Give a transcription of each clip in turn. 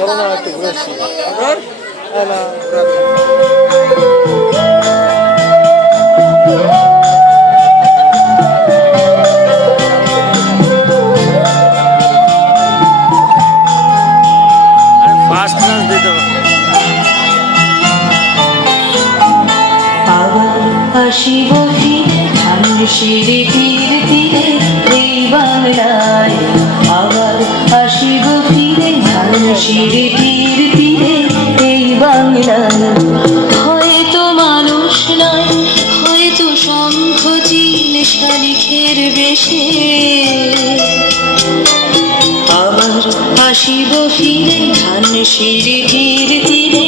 চলো না একটু ঘুরে আসি। ফার্স্ট ক্লাস দিত। আবার আসিব ফিরে ধানসিঁড়ি তীর তীরে এই বাংলায়। আবার আসিব ফিরে ধানসিঁড়ি তীর তীরে এই বাংলায়। হয়তো মানুষ নয়, হয়তো শঙ্খ চিল শালিখের বেশে। আবার আসিব ফিরে ধানসিঁড়ি তীর তীরে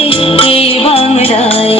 এই বাংলায়।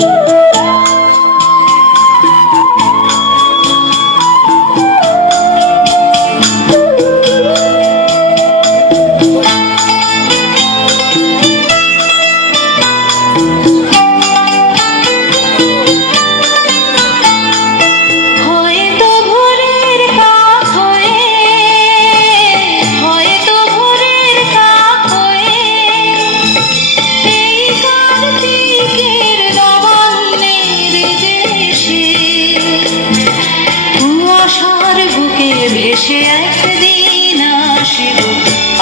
ভেসে একদিন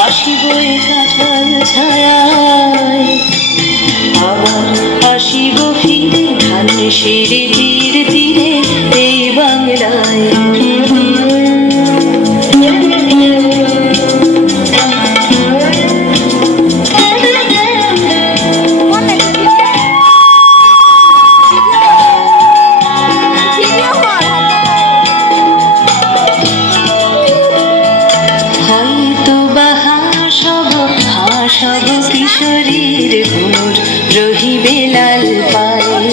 আসিব এ কাঁঠাল ছায়ায়। আবার আসিব ফিরে ধানসিঁড়ি তীর তীরে এই বাংলায়। সব কিশোরীর ঘুমুর রহিবে লাল পায়ে।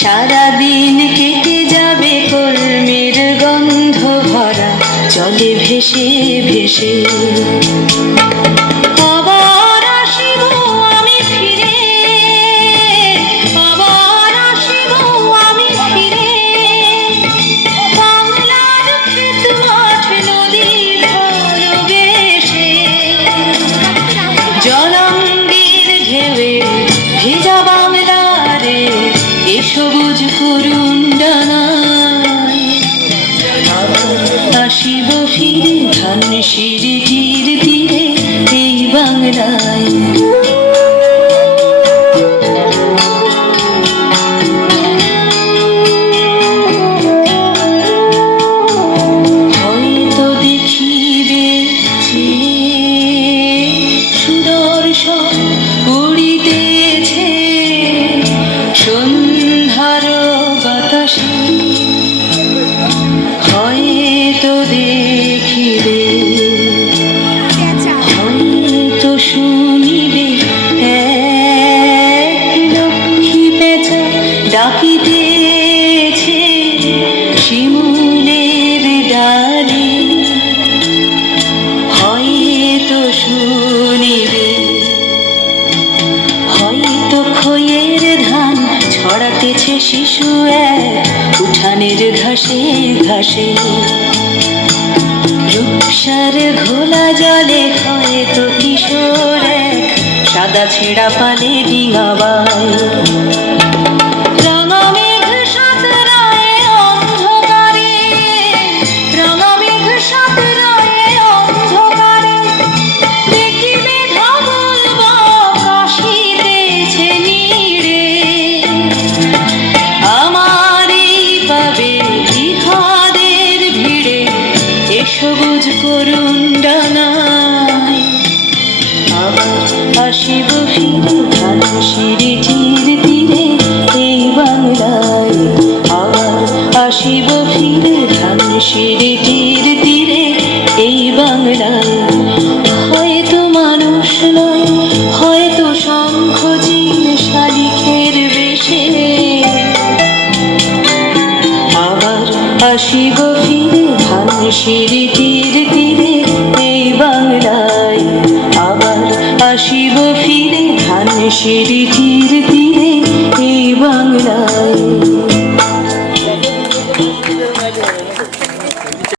সারাদিন কেটে যাবে কলমের গন্ধ ভরা জলে ভেসে ভেসে। আবার আসিব আমি ফিরে, আবার আসিব আমি ফিরে। বাংলার ক্ষেত মাঠ নদী ভালোবেসে। জলাঙ্গির ঢেউয়ে ভেজা বাংলারে এ সবুজ করুণ ডানায়। আসিব ফিরে ধানসিঁড়ি তীর তীরে এই বাংলায়। হয়তো দেখিবে সুদর্শন উড়িতেছে সন্ধ্যার বাতাসে। হয়তো দেখিবে, হয়তো শুনিবে এক লক্ষ্মী পেঁচা ডাকিতেছে শিমুলের ডালে। হয়তো শুনিবে, হয়তো খইয়ের ধান ছড়াতেছে শিশু এক উঠানের ঘাসে ঘাসে। রূপসার ঘোলা জলে হয়তো কিশোর এক সাদা ছেঁড়া পালে ডিঙাবায়। রাঙা মেঘ সাঁতরায় অন্ধকারে, রাঙা মেঘ সাঁতরায় অন্ধকারে। দেখিবে ধবল বক আসিতেছে নীড়ে। আমারই পাবে ইহাদের ভিড়ে এ সবুজ করুণ ডানায়। আবার আসিব ফিরে ধানসিঁড়ি তীর তীরে এই বাংলায়। আবার আসিব ফিরে ধানসিঁড়ি তীর তীরে এই বাংলায়। হয়তো মানুষ নয়, হয়তো শঙ্খ চিল শালিখের বেশে। আবার আসিব ফিরে ধানসিঁড়ি তীর তীরে এই বাংলায়। আবার আসিব ফিরে ধানসিঁড়ি তীর তীরে এই বাংলায়।